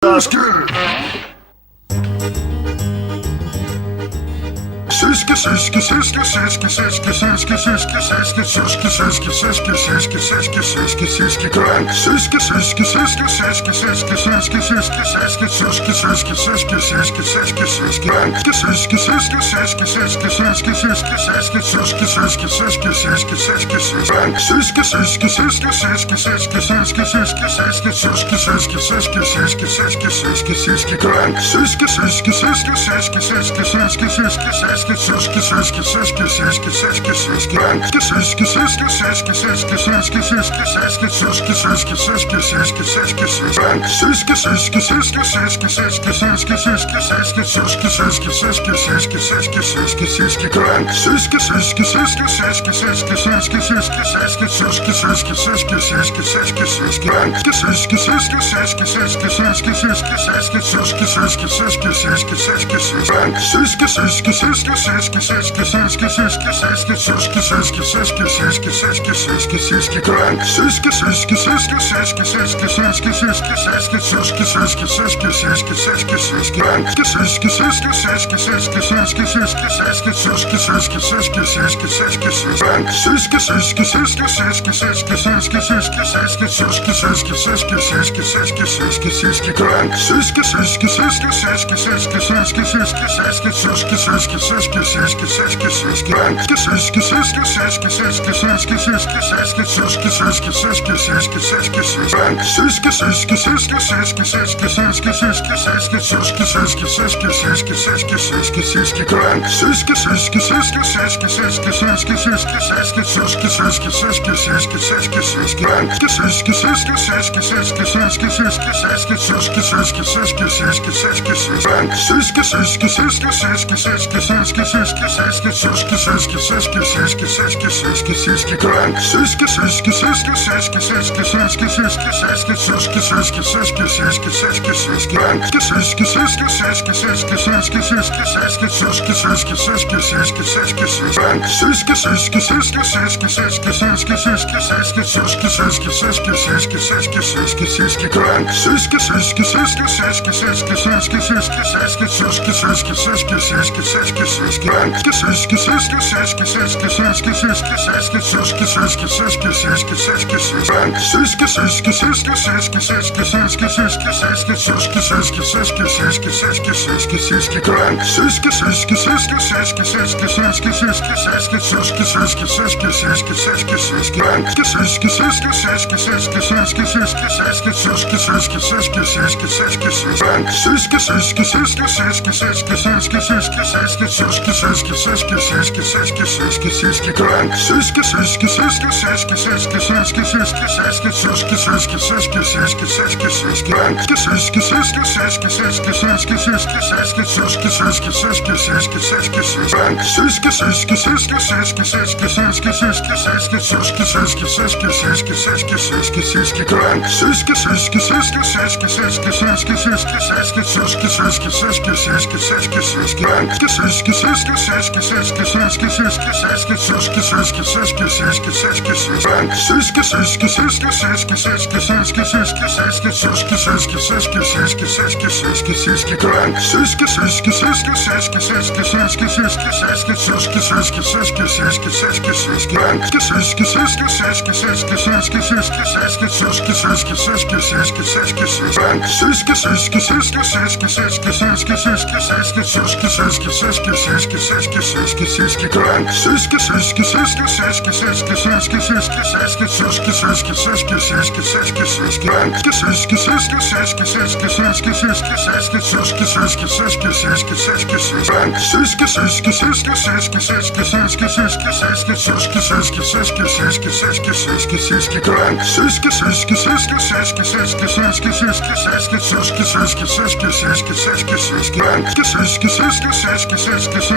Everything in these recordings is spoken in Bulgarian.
Сиськи! Сиськи, сиськи, сиськи, сиськи, сиськи, сиськи, сиськи, сиськи, сиськи, сиськи, сиськи, сиськи, сиськи, сиськи, сиськи, кранк. Сиськи, сиськи, сиськи, сиськи, сиськи, сиськи, сиськи, сиськи, сиськи, сиськи, сиськи, сиськи, сиськи, сиськи, кранк. Сиськи, сиськи, сиськи, сиськи, сиськи, сиськи, сиськи, сиськи, сиськи, сиськи, сиськи, сиськи, сиськи, кранк. Сиськи, сиськи, сиськи, сиськи, сиськи, сиськи, сиськи, сиськи, сиськи, сиськи, сиськи, сиськи, сиськи, сиськи, сиськи, кранк. Сиськи, сиськи, сиськи, сиськи, сиськи, сиськи, сиськи, сиськи, сиськи, сиськи, сиськи, сиськи, сиськи, сиськи, кранк. Сиськи, сиськи, сиськи, сиськи, сиськи, сиськи, сиськи, сиськи, сиськи, сиськи, сиськи, сиськи, сиськи, кранк. Сиськи, сиськи, сиськи, сиськи, сиськи, сиськи, сиськи, сиськи, сиськи, сиськи, сиськи, сиськи, сиськи, сиськи, сиськи, кранк. Сиськи, сиськи, сиськи, сиськи, сиськи, сиськи, сиськи, сиськи, сиськи, сиськи, сиськи, сиськи, сиськи, сиськи, кранк. Сиськи, сиськи, сиськи, сиськи, сиськи, сиськи, сиськи, сиськи, сиськи, сиськи, сиськи, сиськи, сиськи, кранк. Сиськи, сиськи, сиськи, сиськи, сиськи, сиськи, сиськи, сиськи, сиськи, сиськи, сиськи, сиськи, сиськи, сиськи, сиськи, кранк. Сиськи, сиськи, сиськи, сиськи, сиськи, сиськи, сиськи, сиськи, сиськи, сиськи, сиськи, сиськи, сиськи, сиськи, кранк. Сиськи, сиськи, сиськи, сиськи, сиськи, сиськи, сиськи, сиськи, сиськи, сиськи, сиськи, сиськи, сиськи, кранк. Сиськи, сиськи, сиськи, сиськи, сиськи, сиськи, сиськи, сиськи, сиськи, сиськи, сиськи, сиськи, сиськи, сиськи, сиськи, кранк. Сиськи, сиськи, сиськи, сиськи, сиськи, сиськи, сиськи, сиськи, сиськи, сиськи, сиськи, сиськи, сиськи, сиськи, кранк. Сиськи, сиськи, сиськи, сиськи, сиськи, сиськи, сиськи, сиськи, сиськи, сиськи, сиськи, сиськи, сиськи, кранк. Сиськи, сиськи, сиськи, сиськи, сиськи, сиськи, сиськи, сиськи, сиськи, сиськи, сиськи, сиськи, сиськи, сиськи, сиськи, кранк. Сиськи, сиськи, сиськи, сиськи, сиськи, сиськи, сиськи, сиськи, сиськи, сиськи, сиськи, сиськи, сиськи, сиськи, кранк. Сиськи, сиськи, сиськи, сиськи, сиськи, сиськи, сиськи, сиськи, сиськи, сиськи, сиськи, сиськи, сиськи, кранк. Сиськи, сиськи, сиськи, сиськи, сиськи, сиськи, сиськи, сиськи, сиськи, сиськи, сиськи, сиськи, сиськи, сиськи, сиськи, кранк. Сиськи, сиськи, сиськи, сиськи, сиськи, сиськи, сиськи, сиськи, сиськи, сиськи, сиськи, сиськи, сиськи, сиськи, кранк. Сиськи, сиськи, сиськи, сиськи, сиськи, сиськи, сиськи, сиськи, сиськи, сиськи, сиськи, сиськи, сиськи, кранк. Сиськи, сиськи, сиськи, сиськи, сиськи, сиськи, сиськи, сиськи, сиськи, сиськи, сиськи, сиськи, сиськи, сиськи, сиськи, кранк. Сиськи, сиськи, сиськи, сиськи, сиськи, сиськи, сиськи, сиськи, сиськи, сиськи, сиськи, сиськи, сиськи, сиськи, кранк. Сиськи, сиськи, сиськи, сиськи, сиськи, сиськи, сиськи, сиськи, сиськи, сиськи, сиськи, сиськи, сиськи, кранк. Сиськи, сиськи, сиськи, сиськи, сиськи, сиськи, сиськи, сиськи, сиськи, сиськи, сиськи, сиськи, сиськи, сиськи, сиськи, кранк. Сиськи, сиськи, сиськи, сиськи, сиськи, сиськи, сиськи, сиськи, сиськи, сиськи, сиськи, сиськи, сиськи, сиськи, кранк. Сиськи, сиськи, сиськи, сиськи, сиськи, сиськи, сиськи, сиськи, сиськи, сиськи, сиськи, сиськи, сиськи, кранк. Сиськи, сиськи, сиськи, сиськи, сиськи, сиськи, сиськи, сиськи, сиськи, сиськи, сиськи, сиськи, сиськи, сиськи, сиськи, кранк. Сиськи, сиськи, сиськи, сиськи, сиськи, сиськи, сиськи, сиськи, сиськи, сиськи, сиськи, сиськи, сиськи, сиськи, кранк. Сиськи, сиськи, сиськи, сиськи, сиськи, сиськи, сиськи, сиськи, сиськи, сиськи, сиськи, сиськи, сиськи, кранк. Сиськи, сиськи, сиськи, сиськи, сиськи, сиськи, сиськи, сиськи, сиськи, сиськи, сиськи, сиськи, сиськи, сиськи, сиськи, кранк. Сиськи, сиськи, сиськи, сиськи, сиськи, сиськи, сиськи, сиськи, сиськи, сиськи, сиськи, сиськи, сиськи, сиськи, кранк. Сиськи, сиськи, сиськи, сиськи, сиськи, сиськи, сиськи, сиськи, сиськи, сиськи, сиськи, сиськи, сиськи, кранк. Сиськи, сиськи, сиськи, сиськи, сиськи, сиськи, сиськи, сиськи, сиськи, сиськи, сиськи, сиськи, сиськи, сиськи, сиськи, кранк. Сиськи, сиськи, сиськи, сиськи, сиськи, сиськи, сиськи, сиськи, сиськи, сиськи, сиськи, сиськи, сиськи, сиськи, кранк. Сиськи, сиськи, сиськи, сиськи, сиськи, сиськи, сиськи, сиськи, сиськи, сиськи, сиськи, сиськи, сиськи, кранк. Сиськи, сиськи, сиськи, сиськи, сиськи, сиськи, сиськи, сиськи, сиськи, сиськи, сиськи, сиськи, сиськи, сиськи, сиськи, кранк. Сиськи, сиськи, сиськи, сиськи, сиськи, сиськи, сиськи, сиськи, сиськи, сиськи, сиськи, сиськи, сиськи, сиськи, кранк. Сиськи, сиськи, сиськи, сиськи, сиськи, сиськи, сиськи, сиськи, сиськи, сиськи, сиськи, сиськи, сиськи, кранк. Сиськи, сиськи, сиськи, сиськи, сиськи, сиськи, сиськи, сиськи, сиськи, сиськи, сиськи, сиськи, сиськи, сиськи, сиськи, кранк. Сиськи, сиськи, сиськи, сиськи, сиськи, сиськи, сиськи, сиськи, сиськи, сиськи, сиськи, сиськи, сиськи, сиськи, сиськи, кранк. Сиськи, сиськи, сиськи, сиськи, сиськи,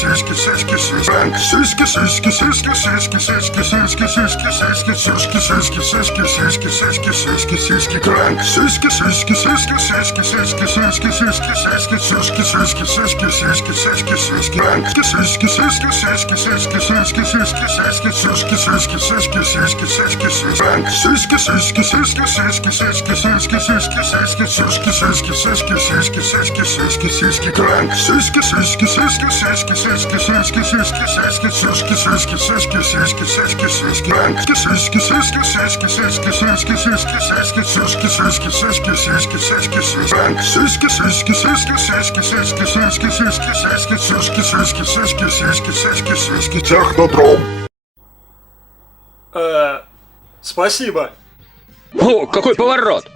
сиськи, сиськи, сиськи. Фрэнк, сиськи, сиськи, сиськи, сиськи, сиськи, сиськи, сиськи, сиськи, сиськи, сиськи, сиськи, сиськи, сиськи, сиськи, сиськи. Фрэнк, сиськи, сиськи, сиськи, сиськи, сиськи, сиськи, сиськи, сиськи, сиськи, сиськи, сиськи, сиськи, сиськи, сиськи. Фрэнк, сиськи, сиськи, сиськи, сиськи, сиськи, сиськи, сиськи, сиськи, сиськи, сиськи, сиськи, сиськи, сиськи. Фрэнк, сиськи, сиськи, сиськи, сиськи, сиськи, сиськи, сиськи, сиськи, сиськи, сиськи, сиськи, сиськи, сиськи, сиськи, сиськи. Фрэнк, сиськи, сиськи, сиськи, сиськи, сиськи, сиськи, сиськи, сиськи, сиськи, сиськи, сиськи, сиськи, сиськи, сиськи. Фрэнк, сиськи, сиськи, сиськи, сиськи, сиськи, сиськи, сиськи, сиськи, сиськи, сиськи, сиськи, сиськи, сиськи. Фрэнк, сиськи, сиськи, сиськи, сиськи, сиськи, сиськи, сиськи, сиськи, сиськи, сиськи, сиськи, сиськи, сиськи, сиськи. Технодром. Спасибо. О, какой поворот!